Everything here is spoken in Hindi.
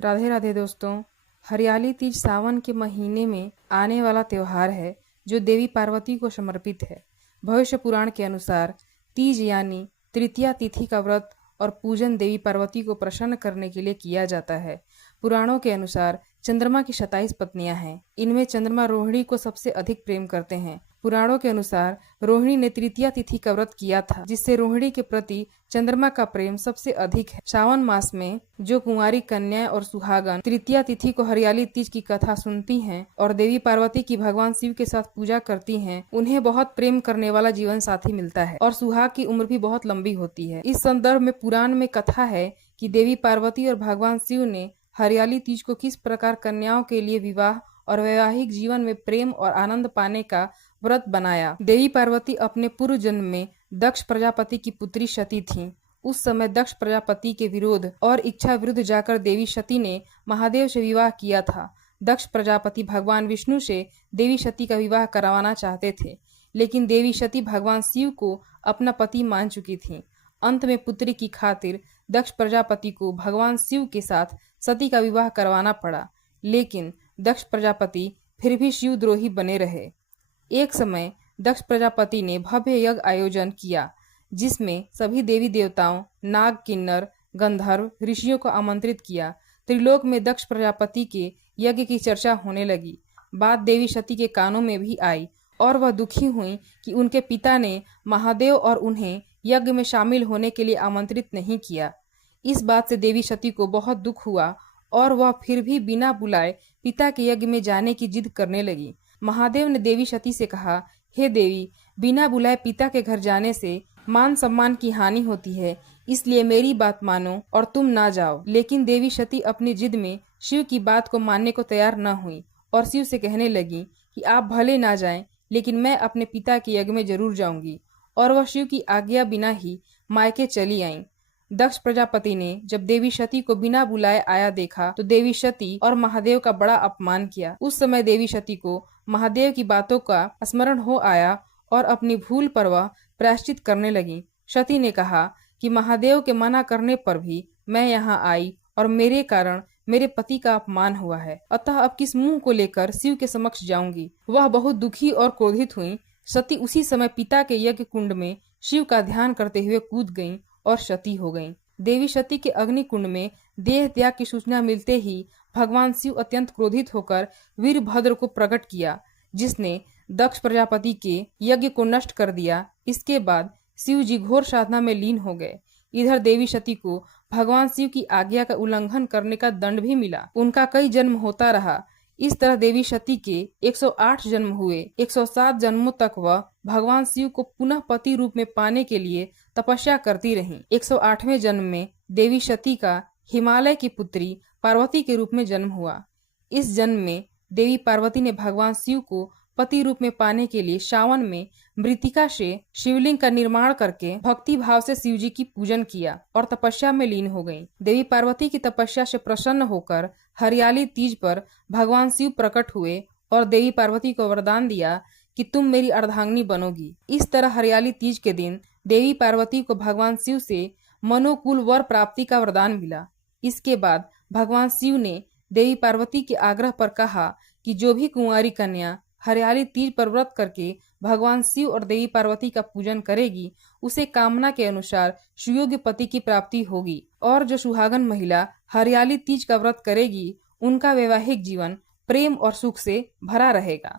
राधे राधे दोस्तों। हरियाली तीज सावन के महीने में आने वाला त्योहार है जो देवी पार्वती को समर्पित है। भविष्य पुराण के अनुसार तीज यानी तृतीया तिथि का व्रत और पूजन देवी पार्वती को प्रसन्न करने के लिए किया जाता है। पुराणों के अनुसार चंद्रमा की 27 पत्नियां हैं। इनमें चंद्रमा रोहिणी को सबसे अधिक प्रेम करते हैं। पुराणों के अनुसार रोहिणी ने तृतीया तिथि का व्रत किया था, जिससे रोहिणी के प्रति चंद्रमा का प्रेम सबसे अधिक है। सावन मास में जो कुंवारी कन्याएं और सुहागन तृतीया तिथि को हरियाली तीज की कथा सुनती हैं और देवी पार्वती की भगवान शिव के साथ पूजा करती हैं, उन्हें बहुत प्रेम करने वाला जीवन साथी मिलता है और सुहाग की उम्र भी बहुत लंबी होती है। इस संदर्भ में पुराण में कथा है कि देवी पार्वती और भगवान शिव ने हरियाली तीज को किस प्रकार कन्याओं के लिए विवाह और वैवाहिक जीवन में प्रेम और आनंद पाने का व्रत बनाया। देवी पार्वती अपने पूर्व जन्म में दक्ष प्रजापति की पुत्री सती थीं। उस समय दक्ष प्रजापति के विरोध और इच्छा विरुद्ध जाकर देवी सती ने महादेव से विवाह किया था। दक्ष प्रजापति भगवान विष्णु से देवी सती का विवाह करवाना चाहते थे, लेकिन देवी सती भगवान शिव को अपना पति मान चुकी थीं। अंत में पुत्री की खातिर दक्ष प्रजापति को भगवान शिव के साथ सती का विवाह करवाना पड़ा, लेकिन दक्ष प्रजापति फिर भी शिवद्रोही बने रहे। एक समय दक्ष प्रजापति ने भव्य यज्ञ आयोजन किया, जिसमें सभी देवी देवताओं, नाग, किन्नर, गंधर्व, ऋषियों को आमंत्रित किया। त्रिलोक में दक्ष प्रजापति के यज्ञ की चर्चा होने लगी। बात देवी सती के कानों में भी आई और वह दुखी हुई कि उनके पिता ने महादेव और उन्हें यज्ञ में शामिल होने के लिए आमंत्रित नहीं किया। इस बात से देवी सती को बहुत दुख हुआ और वह फिर भी बिना बुलाए पिता के यज्ञ में जाने की जिद करने लगी। महादेव ने देवी सती से कहा, हे देवी, बिना बुलाए पिता के घर जाने से मान सम्मान की हानि होती है, इसलिए मेरी बात मानो और तुम ना जाओ। लेकिन देवी सती अपनी जिद में शिव की बात को मानने को तैयार न हुई और शिव से कहने लगी कि आप भले ना जाएं, लेकिन मैं अपने पिता के यज्ञ में जरूर जाऊंगी। और वह शिव की आज्ञा बिना ही मायके चली आईं। दक्ष प्रजापति ने जब देवी सती को बिना बुलाए आया देखा तो देवी सती और महादेव का बड़ा अपमान किया। उस समय देवी सती को महादेव की बातों का स्मरण हो आया और अपनी भूल पर वह प्रायश्चित करने लगी। सती ने कहा कि महादेव के मना करने पर भी मैं यहाँ आई और मेरे कारण मेरे पति का अपमान हुआ है, अतः अब किस मुंह को लेकर शिव के समक्ष जाऊंगी। वह बहुत दुखी और क्रोधित हुई। सती उसी समय पिता के यज्ञ कुंड में शिव का ध्यान करते हुए कूद गईं और सती हो गईं। देवी सती के अग्नि कुंड में देह त्याग की सूचना मिलते ही भगवान शिव अत्यंत क्रोधित होकर वीरभद्र को प्रकट किया, जिसने दक्ष प्रजापति के यज्ञ को नष्ट कर दिया। इसके बाद शिव जी घोर साधना में लीन हो गए। इधर देवी सती को भगवान शिव की आज्ञा का उल्लंघन करने का दंड भी मिला। उनका कई जन्म होता रहा। इस तरह देवी सती के 108 जन्म हुए। 107 जन्मों तक वह भगवान शिव को पुनः पति रूप में पाने के लिए तपस्या करती रहीं। 108वें जन्म में देवी सती का हिमालय की पुत्री पार्वती के रूप में जन्म हुआ। इस जन्म में देवी पार्वती ने भगवान शिव को पति रूप में पाने के लिए सावन में मृतिका से शिवलिंग का निर्माण करके भक्ति भाव से शिव जी की पूजन किया और तपस्या में लीन हो गईं। देवी पार्वती की तपस्या से प्रसन्न होकर हरियाली तीज पर भगवान शिव प्रकट हुए और देवी पार्वती को वरदान दिया कि तुम मेरी अर्धांगिनी बनोगी। इस तरह हरियाली तीज के दिन देवी पार्वती को भगवान शिव से मनोकुल वर प्राप्ति का वरदान मिला। इसके बाद भगवान शिव ने देवी पार्वती के आग्रह पर कहा कि जो भी कुंवारी कन्या हरियाली तीज पर व्रत करके भगवान शिव और देवी पार्वती का पूजन करेगी, उसे कामना के अनुसार सुयोग्य पति की प्राप्ति होगी। और जो सुहागन महिला हरियाली तीज का व्रत करेगी, उनका वैवाहिक जीवन प्रेम और सुख से भरा रहेगा।